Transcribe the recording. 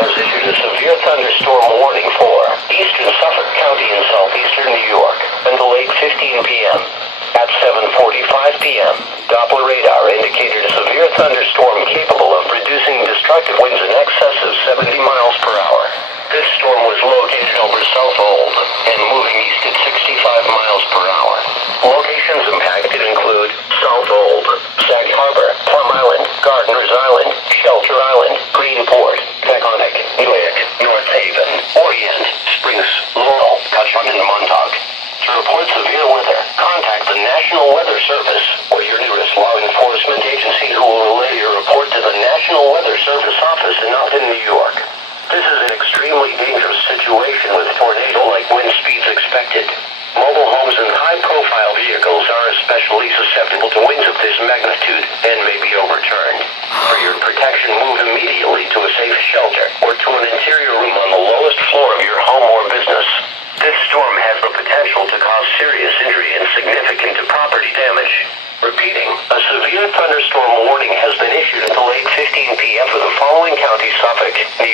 has issued a severe thunderstorm warning for eastern Suffolk County in southeastern New York until 8:15 p.m. At 7:45 p.m., Doppler radar indicated a severe thunderstorm capable of producing destructive winds in excess of 70 miles per hour. This storm was located over South Old and moving east at 65 miles per hour. Locations impacted include South Old, Sag Harbor, Plum Island, Gardiner's Island, Shelter Island, Greenport, Taconic, Newark, North Haven, Orient, Springs, Laurel, Cushman, and Montauk. To report severe weather, contact the National Weather Service or your nearest law enforcement agency who will relay your report to the National Weather Service office in Upton, New York. This is an extremely dangerous situation with tornado-like wind speeds expected. Mobile homes and high-profile vehicles are especially susceptible to winds of this magnitude and may be overturned. For your protection, move immediately to a safe shelter or to an interior room on the lowest floor of your home or business. This storm has the potential to cause serious injury and significant property damage. Repeating, a severe thunderstorm warning has been issued until 8:15 p.m. for the following counties: Suffolk, New